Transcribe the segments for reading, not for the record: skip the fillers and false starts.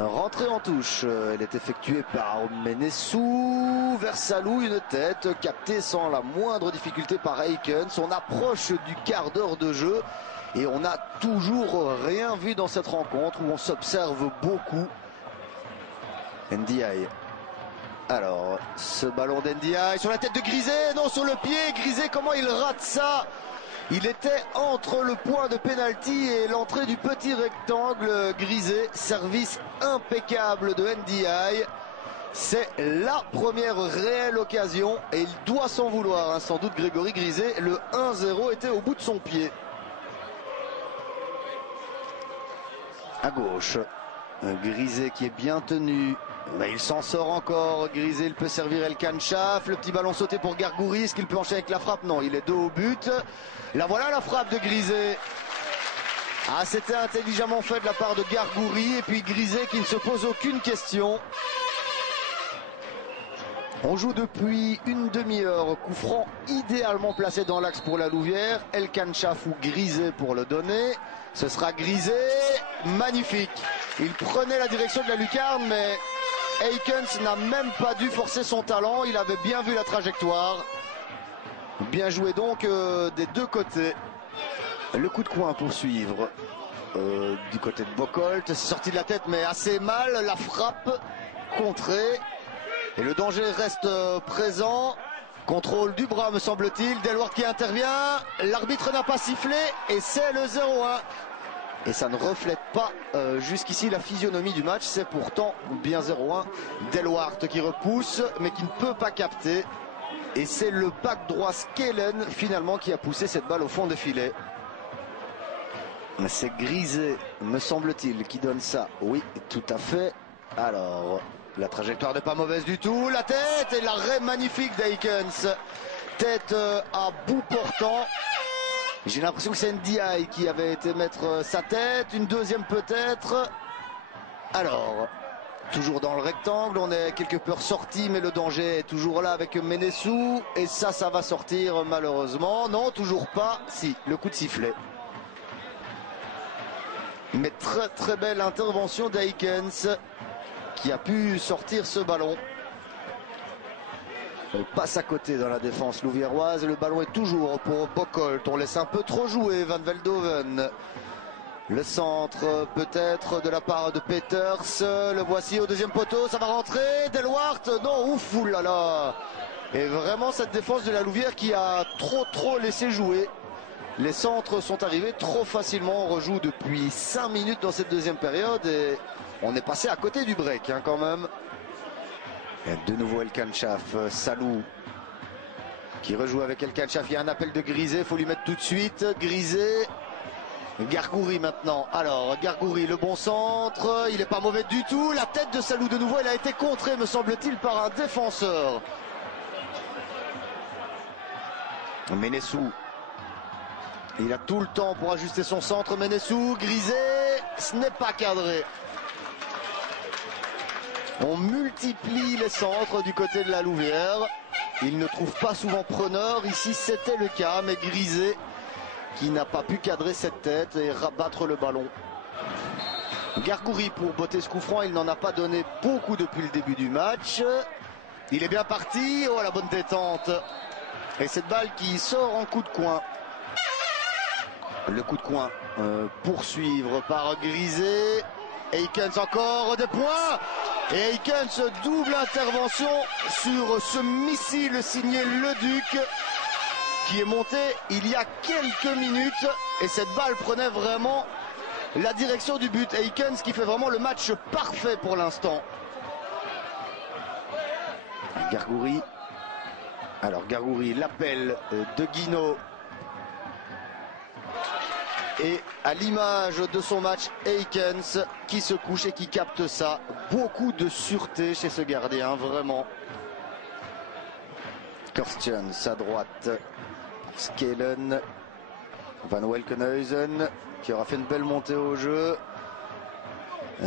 Rentrée en touche, elle est effectuée par Menessou vers Salou, une tête captée sans la moindre difficulté par Aikens. On approche du quart d'heure de jeu et on n'a toujours rien vu dans cette rencontre où on s'observe beaucoup. Ndiaye. Alors, ce ballon d'Ndiaye sur la tête de Grisé, non, sur le pied. Grisé, comment il rate ça? Il était entre le point de pénalty et l'entrée du petit rectangle. Grisé, service impeccable de Ndiaye. C'est la première réelle occasion et il doit s'en vouloir, hein, sans doute Grégory Grisé. Le 1-0 était au bout de son pied. À gauche, Grisé qui est bien tenu. Mais il s'en sort encore. Grisé, il peut servir El Kanchaf. Le petit ballon sauté pour Gargouri. Est-ce qu'il peut enchaîner avec la frappe? Non, il est dos au but. Là voilà la frappe de Grisé. Ah, c'était intelligemment fait de la part de Gargouri. Et puis Grisé qui ne se pose aucune question. On joue depuis une demi-heure. Coup franc idéalement placé dans l'axe pour la Louvière. El Kanchaf ou Grisé pour le donner. Ce sera Grisé. Magnifique. Il prenait la direction de la lucarne, mais Aikens n'a même pas dû forcer son talent. Il avait bien vu la trajectoire. Bien joué donc des deux côtés. Le coup de coin pour suivre du côté de Bocholt. C'est sorti de la tête, mais assez mal. La frappe contrée. Et le danger reste présent. Contrôle du bras, me semble-t-il. Delwart qui intervient. L'arbitre n'a pas sifflé et c'est le 0-1. Et ça ne reflète pas jusqu'ici la physionomie du match. C'est pourtant bien 0-1. Delwart qui repousse, mais qui ne peut pas capter. Et c'est le back droit Skelen finalement qui a poussé cette balle au fond des filets. C'est Grisé, me semble-t-il, qui donne ça. Oui, tout à fait. Alors, la trajectoire n'est pas mauvaise du tout. La tête et l'arrêt magnifique d'Aikens. Tête à bout portant. J'ai l'impression que c'est Ndiaye qui avait été mettre sa tête. Une deuxième peut-être. Alors, toujours dans le rectangle. On est quelque peu ressorti, mais le danger est toujours là avec Menessou. Et ça va sortir malheureusement. Non, toujours pas. Si, le coup de sifflet. Mais très très belle intervention d'Aikens qui a pu sortir ce ballon. On passe à côté dans la défense louviéroise. Le ballon est toujours pour Bocholt. On laisse un peu trop jouer Van Veldhoven. Le centre peut-être de la part de Peters. Le voici au deuxième poteau. Ça va rentrer. Delwart. Non, ouf, oulala. Et vraiment cette défense de la Louvière qui a trop laissé jouer. Les centres sont arrivés trop facilement. On rejoue depuis 5 minutes dans cette deuxième période. Et on est passé à côté du break hein, quand même. Et de nouveau El Kanchaf, Salou qui rejoue avec El Kanchaf. Il y a un appel de Grisé, il faut lui mettre tout de suite. Grisé, Gargouri maintenant. Alors Gargouri, le bon centre, il n'est pas mauvais du tout. La tête de Salou de nouveau, elle a été contrée me semble-t-il par un défenseur. Menessou, il a tout le temps pour ajuster son centre. Menessou, Grisé, ce n'est pas cadré. On multiplie les centres du côté de la Louvière. Il ne trouve pas souvent preneur. Ici, c'était le cas. Mais Grisé, qui n'a pas pu cadrer cette tête et rabattre le ballon. Gargouri pour botter ce coup franc. Il n'en a pas donné beaucoup depuis le début du match. Il est bien parti. Oh, la bonne détente. Et cette balle qui sort en coup de coin. Le coup de coin poursuivre par Grisé. Aikens encore des points. Et Aikens double intervention sur ce missile signé Leduc qui est monté il y a quelques minutes. Et cette balle prenait vraiment la direction du but. Aikens qui fait vraiment le match parfait pour l'instant. Gargouri. Alors Gargouri, l'appel de Guino. Et à l'image de son match, Aikens qui se couche et qui capte ça. Beaucoup de sûreté chez ce gardien, vraiment. Korstians à droite. Skelen. Van Welkenhuizen qui aura fait une belle montée au jeu.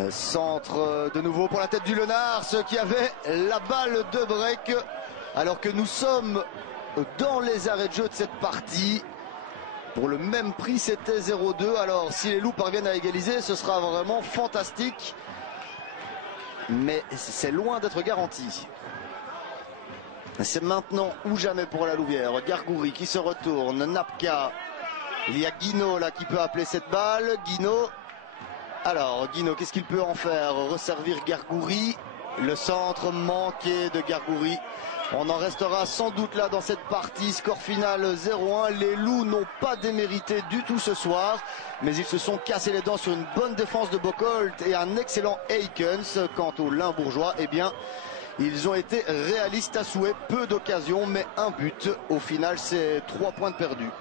Centre de nouveau pour la tête du Lenars qui avait la balle de break. Alors que nous sommes dans les arrêts de jeu de cette partie. Pour le même prix, c'était 0-2. Alors, si les Loups parviennent à égaliser, ce sera vraiment fantastique. mais c'est loin d'être garanti. C'est maintenant ou jamais pour la Louvière. Gargoury qui se retourne, Napka. Il y a Guinaud là qui peut appeler cette balle. Guinaud. Alors Guinaud, qu'est-ce qu'il peut en faire? Resservir Gargoury. Le centre manqué de Gargoury. On en restera sans doute là dans cette partie. Score final 0-1. Les Loups n'ont pas démérité du tout ce soir, mais ils se sont cassés les dents sur une bonne défense de Bocholt et un excellent Eikens. Quant aux Limbourgeois, eh bien, ils ont été réalistes à souhait. Peu d'occasions, mais un but. Au final, c'est 3 points de perdus.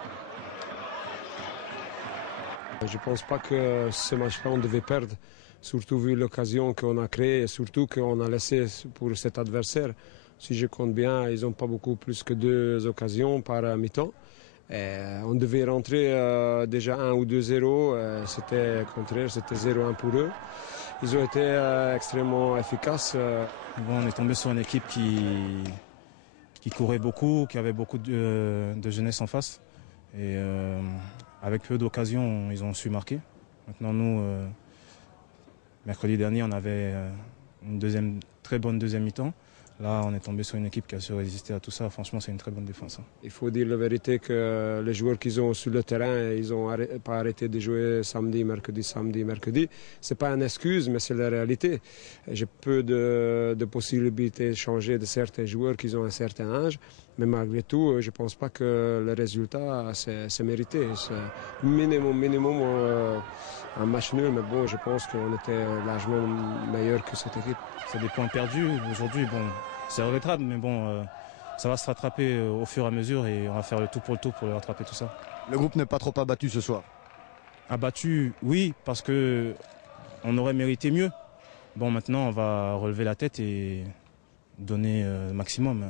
Je ne pense pas que ce match-là, on devait perdre, surtout vu l'occasion qu'on a créée et surtout qu'on a laissé pour cet adversaire. Si je compte bien, ils n'ont pas beaucoup plus que 2 occasions par mi-temps. On devait rentrer déjà 1 ou 2-0. C'était contraire, c'était 0-1 pour eux. Ils ont été extrêmement efficaces. Bon, on est tombé sur une équipe qui courait beaucoup, qui avait beaucoup de jeunesse en face. Et avec peu d'occasions, ils ont su marquer. Maintenant, nous, mercredi dernier, on avait une très bonne deuxième mi-temps. Là, on est tombé sur une équipe qui a su résister à tout ça. Franchement, c'est une très bonne défense. Il faut dire la vérité que les joueurs qu'ils ont sur le terrain, ils n'ont pas arrêté de jouer samedi, mercredi. Ce n'est pas une excuse, mais c'est la réalité. J'ai peu de possibilités de changer de certains joueurs qui ont un certain âge. Mais malgré tout, je ne pense pas que le résultat, c'est mérité. C'est minimum un match nul. Mais bon, je pense qu'on était largement meilleur que cette équipe. C'est des points perdus. Aujourd'hui, bon, c'est regrettable, mais bon, ça va se rattraper au fur et à mesure et on va faire le tout pour le rattraper tout ça. Le groupe n'est pas trop abattu ce soir? Abattu, oui, parce que on aurait mérité mieux. Bon, maintenant, on va relever la tête et donner le maximum.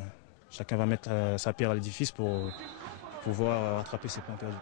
Chacun va mettre sa pierre à l'édifice pour pouvoir rattraper ses points perdus.